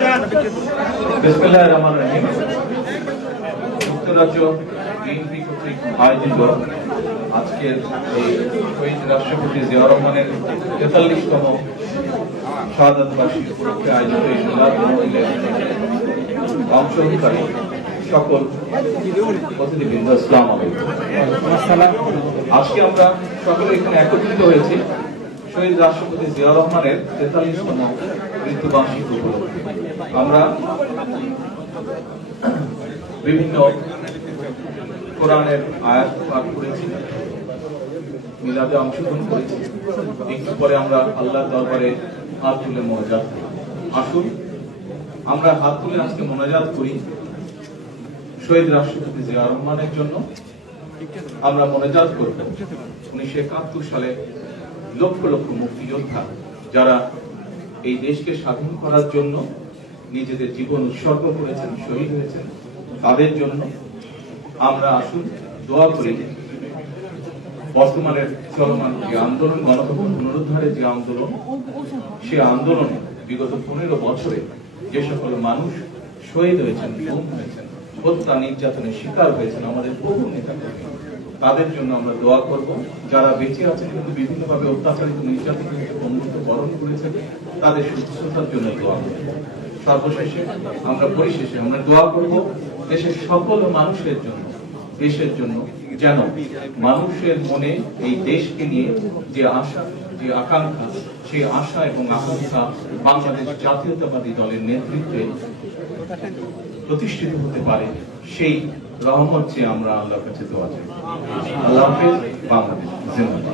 বিসমিল্লাহির রহমানির রহিম। যুক্তরাজ্য বিএনপি কর্তৃক আয়োজিত আজকের এই শহীদ রাষ্ট্রপতি জিয়াউর রহমানের ৪৩তম শাহাদাত বার্ষিকী উপলক্ষে আয়োজিত এই মিলাদ মাহফিলে অংশগ্রহণকারী সকল অতিথিবৃন্দ, আসসালামু আলাইকুম। আজকে আমরা সকলে এখানে একত্রিত হয়েছি শহীদ রাষ্ট্রপতি জিয়াউর রহমানের ৪৩তম মৃত্যুবার্ষিকী উপলক্ষে। আমরা বিভিন্ন কোরআনের আয়াত পাঠ করেছি, মিলাদে অংশগ্রহণ করেছি। একটু পরে আমরা আল্লাহর দরবারে হাত তুলে মোনাজাত করি। আসুন আমরা হাত তুলে আজকে মোনাজাত করি শহীদ রাষ্ট্রপতি জিয়াউর রহমানের জন্য। আমরা মোনাজাত করব 1971 সালে লক্ষ লক্ষ মুক্তিযোদ্ধা যারা এই দেশকে স্বাধীন করার জন্য নিজেদের জীবন উৎসর্গ করেছেন, শহীদ হয়েছেন, তাদের জন্য আমরা আসুন দোয়া করি। বর্তমানের চলমান যে আন্দোলন, গণতন্ত্র পুনরুদ্ধারের যে আন্দোলন, সে আন্দোলনে বিগত 15 বছরে যে সকল মানুষ শহীদ হয়েছেন, গুম হয়েছেন, হত্যা নির্যাতনের শিকার হয়েছেন, আমাদের বহু নেতা কর্মী, তাদের জন্য আমরা দোয়া করব। যারা বেঁচে আছেন কিন্তু বিভিন্নভাবে অত্যাচারিত, নির্যাতিত, বন্ধুত্ব বরণ করেছেন, তাদের সুস্থতার জন্য দোয়া করব। সর্বশেষে পরিশেষে আমরা দোয়া করব দেশের সকল মানুষের জন্য, দেশের জন্য, যেন মানুষের মনে এই দেশকে নিয়ে যে আশা, যে আকাঙ্ক্ষা, সেই আশা এবং আকাঙ্ক্ষা বাংলাদেশ জাতীয়তাবাদী দলের নেতৃত্বে প্রতিষ্ঠিত হতে পারে, সেই রহমত চেয়ে আমরা আল্লাহর কাছে দোয়া চাই। আল্লাহ হাফেজ। বাংলাদেশ জিন্দাবাদ।